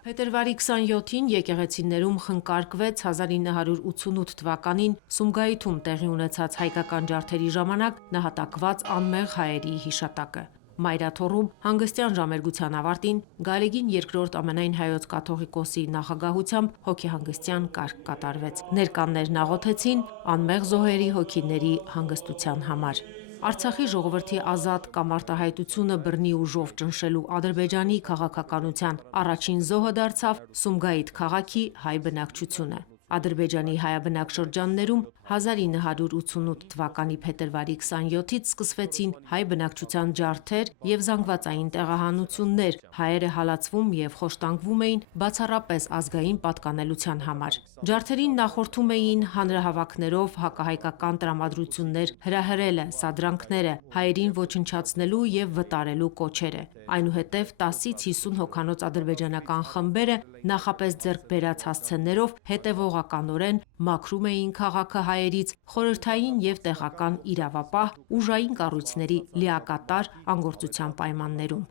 Փետրվարի 27-ին եկեղեցիներում խնկարկվեց 1988 թվականին Սումգայիթում տեղի ունեցած հայկական ջարդերի ժամանակ նահատակված անմեղ հայերի հիշատակը։ Մայրաթոռում հանգստյան ժամերգության ավարտին Գալեգին II ամենայն հայոց կաթողիկոսի նախագահությամբ հոգեհանգստյան կարգ կատարվեց։ Ներկաներն աղոթեցին անմեղ զոհերի հոգիների հանգստության համար։ Արցախի ժողովրդի ազատ կամ արտահայտությունը բռնի ուժով ճնշելու Ադրբեջանի քաղաքականության առաջին զոհը դարձավ Սումգայիթ քաղաքի հայ բնակչությունը։ Ադրբեջանի հայաբնակ շրջաններում 1988 թվականի փետրվարի 27-ից սկսվեցին հայ բնակչության ջարդեր և զանգվածային տեղահանություններ, հայերը հալածվում և խոշտանգվում էին բացառապես ազգային պատկանելության համար։ Ջարդերին նախորդում էին հանրահավաքներով հակահայկական տրամադրություններ հրահրելը, սադրանքները, հայերին ոչնչացնելու և վտարելու կոչերը։ Այնուհետև 10-ից 50 հոգանոց ադրբեջանական խմբերը նախապես ձեռք բերած հասցեներով հետևողականորեն մաքրում էին քաղաքը հայերից խորհրդային և տեղական իրավապահ ուժային կառույցների լիակատար անգործության պայմաններում։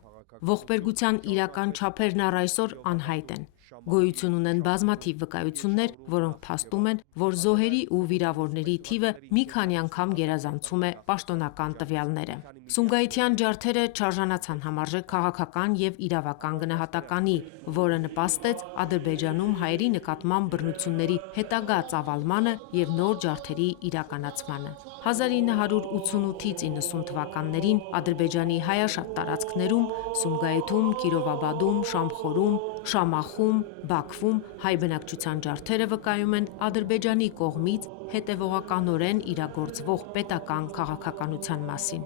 Ողբերգության իրական չափերն առ այսօր անհայտ են։ Գոյություն ունեն բազմաթիվ վկայություններ, որոնք փաստում են, որ զոհերի ու վիրավորների թիվը մի քանի անգամ գերազանցում է պաշտոնական տվյալները։ Սումգայիթյան ջարդերը չարժանացան համարժեք քաղաքական և իրավական գնահատականի, որը նպաստեց Ադրբեջանում հայերի նկատմամբ բռնությունների հետագա ծավալմանը և նոր ջարդերի իրականացմանը։ 1988-ից 90 թվականներին Ադրբեջանի հայաշատ տարածքներում՝ Սումգայիթում, Կիրովաբադում, Շամխորում, Շամախում, Բաքվում հայ բնակչության ջարդերը վկայում են Ադրբեջանի կողմից հետևողականորեն իրագործվող պետական քաղաքականության մասին։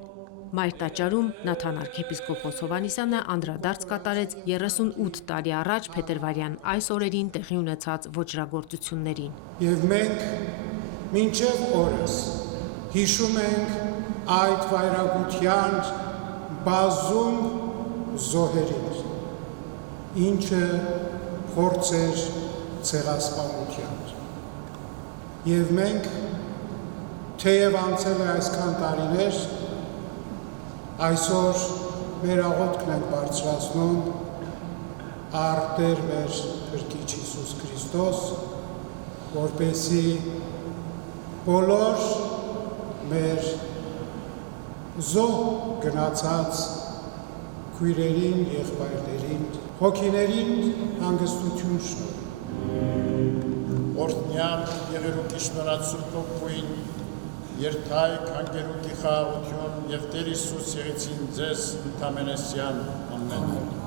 Մայր տաճարում Նաթան arքեպիսկոպոս Հովհաննիսյանը անդրադարձ կատարեց 38 տարի առաջ փետրվարյան այս օրերին տեղի ունեցած ոճրագործություններին։ Եվ մենք մինչև օրս հիշում ենք այդ վայրագության բազում զոհերին, ինչը փորձ էր ցեղասպանության։ Եվ մենք, թեև անցել է այսքան տարիներ, այսօր մեր աղոթքն ենք բարձրացնում առ Տեր մեր Փրկիչ Հիսուս Քրիստոս, որպեսզի բոլոր մեր զոհ գնացած քույրերին, եղբայրներին, հոգիներին հանգստություն շնորհի։ Օրհնյալ եղերուկի շնորհացում Քույն, երթայք հանգերուկի խաղաղություն և Տեր Հիսուս եղեցին ձեզ ընդամենեսյան ամեն։